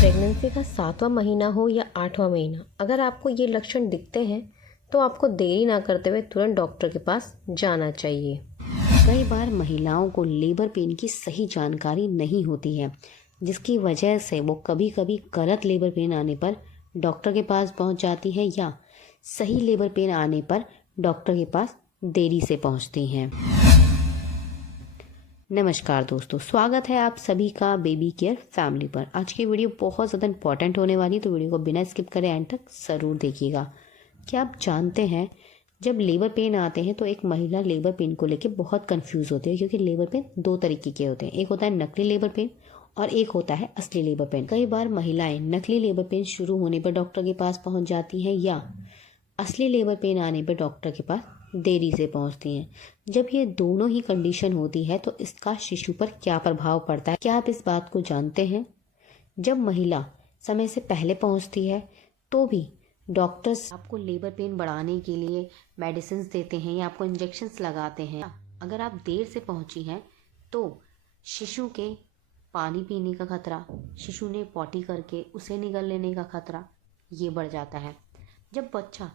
Pregnancy का 7वां महीना हो या 8वां महीना, अगर आपको ये लक्षण दिखते हैं तो आपको देरी ना करते हुए तुरंत डॉक्टर के पास जाना चाहिए। कई बार महिलाओं को लेबर पेन की सही जानकारी नहीं होती है, जिसकी वजह से वो कभी कभी गलत लेबर पेन आने पर डॉक्टर के पास पहुंच जाती है या सही लेबर पेन आने पर डॉक्टर के पास देरी से पहुंचती हैं। नमस्कार दोस्तों, स्वागत है आप सभी का बेबी केयर फैमिली पर। आज की वीडियो बहुत ज़्यादा इंपॉर्टेंट होने वाली है, तो वीडियो को बिना स्किप करे एंड तक ज़रूर देखिएगा। क्या आप जानते हैं, जब लेबर पेन आते हैं तो एक महिला लेबर पेन को लेकर बहुत कंफ्यूज होती है, क्योंकि लेबर पेन दो तरीके के होते हैं। एक होता है नकली लेबर पेन और एक होता है असली लेबर पेन। कई बार महिलाएं नकली लेबर पेन शुरू होने पर डॉक्टर के पास पहुंच जाती हैं या असली लेबर पेन आने पर डॉक्टर के पास देरी से पहुंचती हैं। जब ये दोनों ही कंडीशन होती है तो इसका शिशु पर क्या प्रभाव पड़ता है, क्या आप इस बात को जानते हैं? जब महिला समय से पहले पहुंचती है तो भी डॉक्टर्स आपको लेबर पेन बढ़ाने के लिए मेडिसिन देते हैं या आपको इंजेक्शंस लगाते हैं। अगर आप देर से पहुंची हैं तो शिशु के पानी पीने का खतरा, शिशु ने पॉटी करके उसे निगल लेने का खतरा, ये बढ़ जाता है। जब बच्चा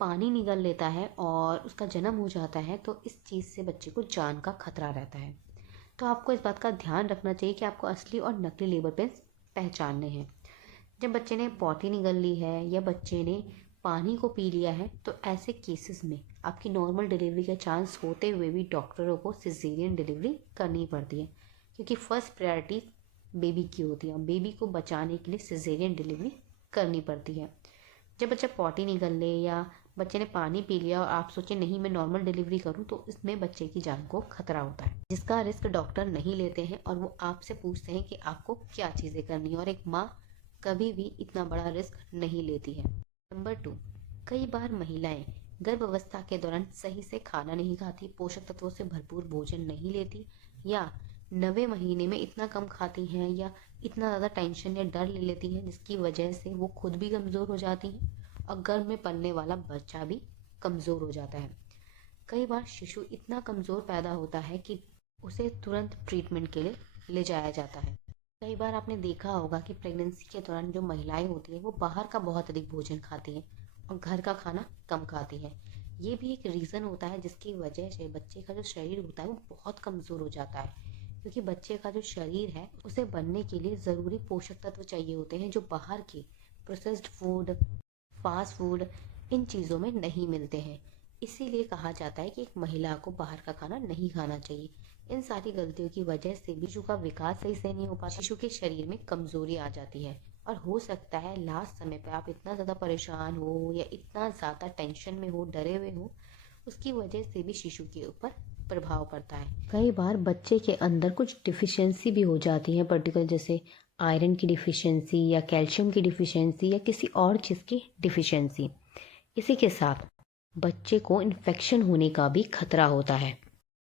पानी निगल लेता है और उसका जन्म हो जाता है तो इस चीज़ से बच्चे को जान का खतरा रहता है। तो आपको इस बात का ध्यान रखना चाहिए कि आपको असली और नकली लेबर पेन्स पहचानने हैं। जब बच्चे ने पॉटी निगल ली है या बच्चे ने पानी को पी लिया है तो ऐसे केसेस में आपकी नॉर्मल डिलीवरी का चांस होते हुए भी डॉक्टरों को सिजेरियन डिलीवरी करनी पड़ती है, क्योंकि फर्स्ट प्रायोरिटी बेबी की होती है। बेबी को बचाने के लिए सिजेरियन डिलीवरी करनी पड़ती है। जब बच्चा पॉटी निगल ले या बच्चे ने पानी पी लिया और आप सोचे नहीं मैं नॉर्मल डिलीवरी करूं, तो इसमें बच्चे की जान को खतरा होता है, जिसका रिस्क डॉक्टर नहीं लेते हैं और वो आपसे पूछते हैं कि आपको क्या चीज़ें करनी है। और एक माँ कभी भी इतना बड़ा रिस्क नहीं लेती है। नंबर 2, कई बार महिलाएं गर्भावस्था के दौरान सही से खाना नहीं खाती, पोषक तत्वों से भरपूर भोजन नहीं लेती या 9वें महीने में इतना कम खाती हैं या इतना ज़्यादा टेंशन या डर ले लेती हैं, जिसकी वजह से वो खुद भी कमज़ोर हो जाती हैं और गर्भ में पलने वाला बच्चा भी कमज़ोर हो जाता है। कई बार शिशु इतना कमज़ोर पैदा होता है कि उसे तुरंत ट्रीटमेंट के लिए ले जाया जाता है। कई बार आपने देखा होगा कि प्रेगनेंसी के दौरान जो महिलाएं होती हैं वो बाहर का बहुत अधिक भोजन खाती हैं और घर का खाना कम खाती हैं। ये भी एक रीज़न होता है जिसकी वजह से बच्चे का जो शरीर होता है वो बहुत कमज़ोर हो जाता है, क्योंकि बच्चे का जो शरीर है उसे बनने के लिए ज़रूरी पोषक तत्व चाहिए होते हैं, जो बाहर के प्रोसेस्ड फूड, फास्ट फूड, इन चीज़ों में नहीं मिलते हैं। इसीलिए कहा जाता है कि एक महिला को बाहर का खाना नहीं खाना चाहिए। इन सारी गलतियों की वजह से भी शिशु का विकास सही से नहीं हो पाता, शिशु के शरीर में कमजोरी आ जाती है और हो सकता है लास्ट समय पर आप इतना ज़्यादा परेशान हो या इतना ज़्यादा टेंशन में हो, डरे हुए हो, उसकी वजह से भी शिशु के ऊपर प्रभाव पड़ता है। कई बार बच्चे के अंदर कुछ डिफिशियंसी भी हो जाती है, पर्टिकुलर जैसे आयरन की डिफिशियंसी या कैल्शियम की डिफिशियंसी या किसी और चीज़ की डिफिशियंसी। इसी के साथ बच्चे को इन्फेक्शन होने का भी खतरा होता है।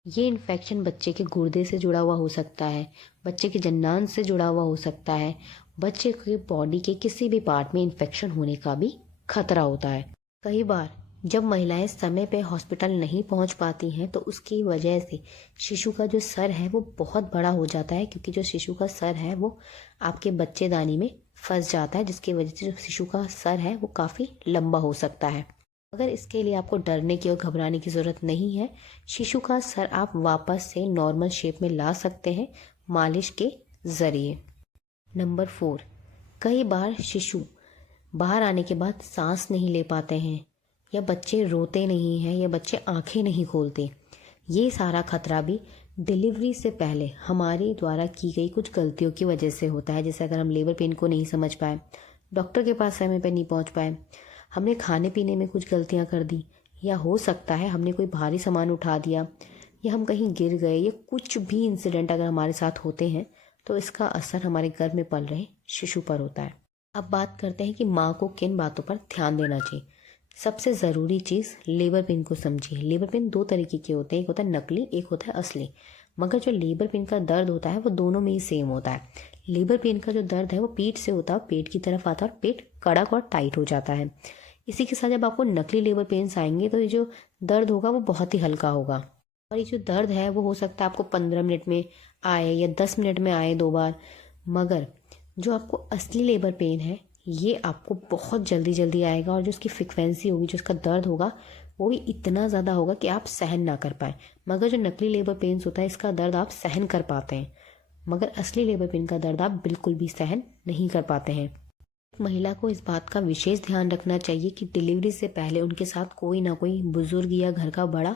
ये इन्फेक्शन बच्चे के गुर्दे से जुड़ा हुआ हो सकता है, बच्चे के जन्नान से जुड़ा हुआ हो सकता है, बच्चे के बॉडी के किसी भी पार्ट में इन्फेक्शन होने का भी खतरा होता है। कई बार जब महिलाएं समय पे हॉस्पिटल नहीं पहुंच पाती हैं तो उसकी वजह से शिशु का जो सर है वो बहुत बड़ा हो जाता है, क्योंकि जो शिशु का सर है वो आपके बच्चेदानी में फंस जाता है, जिसकी वजह से जो शिशु का सर है वो काफ़ी लंबा हो सकता है। अगर इसके लिए आपको डरने की और घबराने की ज़रूरत नहीं है। शिशु का सर आप वापस से नॉर्मल शेप में ला सकते हैं मालिश के ज़रिए। नंबर 4, कई बार शिशु बाहर आने के बाद सांस नहीं ले पाते हैं या बच्चे रोते नहीं हैं या बच्चे आंखें नहीं खोलते। ये सारा खतरा भी डिलीवरी से पहले हमारे द्वारा की गई कुछ गलतियों की वजह से होता है। जैसे अगर हम लेबर पेन को नहीं समझ पाए, डॉक्टर के पास समय पर नहीं पहुंच पाए, हमने खाने पीने में कुछ गलतियां कर दी, या हो सकता है हमने कोई भारी सामान उठा दिया या हम कहीं गिर गए, या कुछ भी इंसिडेंट अगर हमारे साथ होते हैं तो इसका असर हमारे गर्भ में पल रहे शिशु पर होता है। अब बात करते हैं कि माँ को किन बातों पर ध्यान देना चाहिए। सबसे ज़रूरी चीज़, लेबर पेन को समझिए। लेबर पेन दो तरीके के होते हैं, एक होता है नकली, एक होता है असली। मगर जो लेबर पेन का दर्द होता है वो दोनों में ही सेम होता है। लेबर पेन का जो दर्द है वो पीठ से होता है, पेट की तरफ आता है और पेट कड़क और टाइट हो जाता है। इसी के साथ जब आपको नकली लेबर पेन्स आएंगे तो ये जो दर्द होगा वो बहुत ही हल्का होगा, और ये जो दर्द है वो हो सकता है आपको 15 मिनट में आए या 10 मिनट में आए 2 बार, मगर जो आपको असली लेबर पेन है ये आपको बहुत जल्दी जल्दी आएगा और जो उसकी फ्रिक्वेंसी होगी, जो उसका दर्द होगा वो भी इतना ज़्यादा होगा कि आप सहन ना कर पाए। मगर जो नकली लेबर पेन्स होता है इसका दर्द आप सहन कर पाते हैं, मगर असली लेबर पेन का दर्द आप बिल्कुल भी सहन नहीं कर पाते हैं। महिला को इस बात का विशेष ध्यान रखना चाहिए कि डिलीवरी से पहले उनके साथ कोई ना कोई बुजुर्ग या घर का बड़ा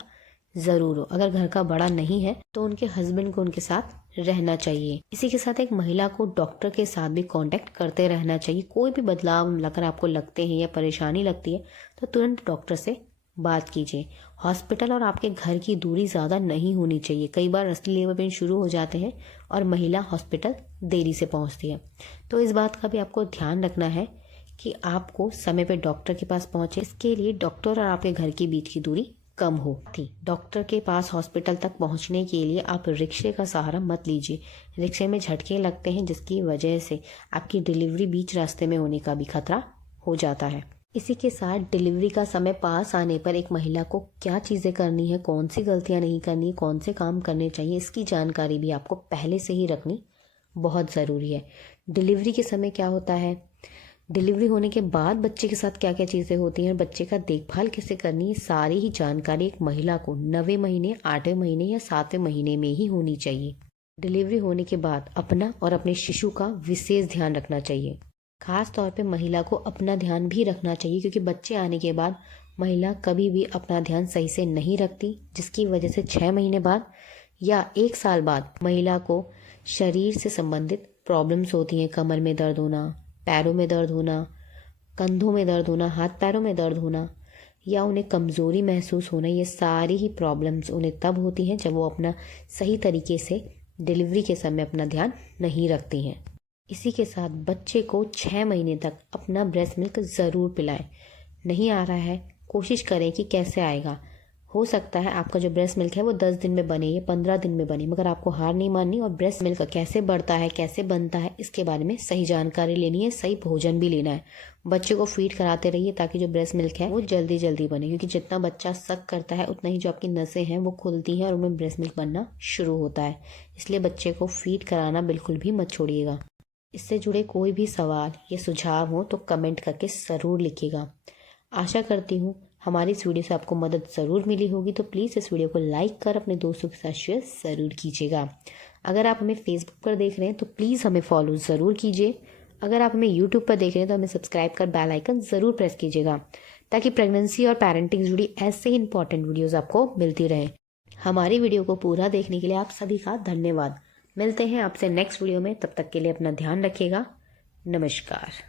ज़रूर हो। अगर घर का बड़ा नहीं है तो उनके हस्बैंड को उनके साथ रहना चाहिए। इसी के साथ एक महिला को डॉक्टर के साथ भी कांटेक्ट करते रहना चाहिए। कोई भी बदलाव अगर आपको लगते हैं या परेशानी लगती है तो तुरंत डॉक्टर से बात कीजिए। हॉस्पिटल और आपके घर की दूरी ज़्यादा नहीं होनी चाहिए। कई बार असली लेबर पेन शुरू हो जाते हैं और महिला हॉस्पिटल देरी से पहुंचती है, तो इस बात का भी आपको ध्यान रखना है कि आपको समय पे डॉक्टर के पास पहुंचे। इसके लिए डॉक्टर और आपके घर के बीच की दूरी कम हो थी। डॉक्टर के पास हॉस्पिटल तक पहुंचने के लिए आप रिक्शे का सहारा मत लीजिए। रिक्शे में झटके लगते हैं जिसकी वजह से आपकी डिलीवरी बीच रास्ते में होने का भी खतरा हो जाता है। इसी के साथ डिलीवरी का समय पास आने पर एक महिला को क्या चीज़ें करनी है, कौन सी गलतियां नहीं करनी, कौन से काम करने चाहिए, इसकी जानकारी भी आपको पहले से ही रखनी बहुत ज़रूरी है। डिलीवरी के समय क्या होता है, डिलीवरी होने के बाद बच्चे के साथ क्या क्या चीज़ें होती हैं और बच्चे का देखभाल कैसे करनी है, सारी ही जानकारी एक महिला को 9वें महीने, 8वें महीने या 7वें महीने में ही होनी चाहिए। डिलीवरी होने के बाद अपना और अपने शिशु का विशेष ध्यान रखना चाहिए। खास तौर पे महिला को अपना ध्यान भी रखना चाहिए, क्योंकि बच्चे आने के बाद महिला कभी भी अपना ध्यान सही से नहीं रखती, जिसकी वजह से 6 महीने बाद या 1 साल बाद महिला को शरीर से संबंधित प्रॉब्लम्स होती हैं। कमर में दर्द होना, पैरों में दर्द होना, कंधों में दर्द होना, हाथ पैरों में दर्द होना या उन्हें कमज़ोरी महसूस होना, ये सारी ही प्रॉब्लम्स उन्हें तब होती हैं जब वो अपना सही तरीके से डिलीवरी के समय अपना ध्यान नहीं रखती हैं। इसी के साथ बच्चे को 6 महीने तक अपना ब्रेस्ट मिल्क ज़रूर पिलाएं। नहीं आ रहा है, कोशिश करें कि कैसे आएगा। हो सकता है आपका जो ब्रेस्ट मिल्क है वो 10 दिन में बने या 15 दिन में बने, मगर आपको हार नहीं माननी और ब्रेस्ट मिल्क कैसे बढ़ता है, कैसे बनता है, इसके बारे में सही जानकारी लेनी है, सही भोजन भी लेना है। बच्चे को फीड कराते रहिए ताकि जो ब्रेस्ट मिल्क है वो जल्दी जल्दी बने, क्योंकि जितना बच्चा सक करता है उतना ही जो आपकी नसें हैं वो खुलती हैं और उनमें ब्रेस्ट मिल्क बनना शुरू होता है। इसलिए बच्चे को फीड कराना बिल्कुल भी मत छोड़िएगा। इससे जुड़े कोई भी सवाल या सुझाव हो तो कमेंट करके ज़रूर लिखिएगा। आशा करती हूँ हमारी इस वीडियो से आपको मदद ज़रूर मिली होगी, तो प्लीज़ इस वीडियो को लाइक कर अपने दोस्तों के साथ शेयर ज़रूर कीजिएगा। अगर आप हमें फेसबुक पर देख रहे हैं तो प्लीज़ हमें फॉलो ज़रूर कीजिए। अगर आप हमें यूट्यूब पर देख रहे हैं तो हमें सब्सक्राइब कर बेल आइकन ज़रूर प्रेस कीजिएगा, ताकि प्रेगनेंसी और पेरेंटिंग से जुड़ी ऐसे ही इंपॉर्टेंट वीडियोज़ आपको मिलती रहे। हमारी वीडियो को पूरा देखने के लिए आप सभी का धन्यवाद। मिलते हैं आपसे नेक्स्ट वीडियो में, तब तक के लिए अपना ध्यान रखिएगा। नमस्कार।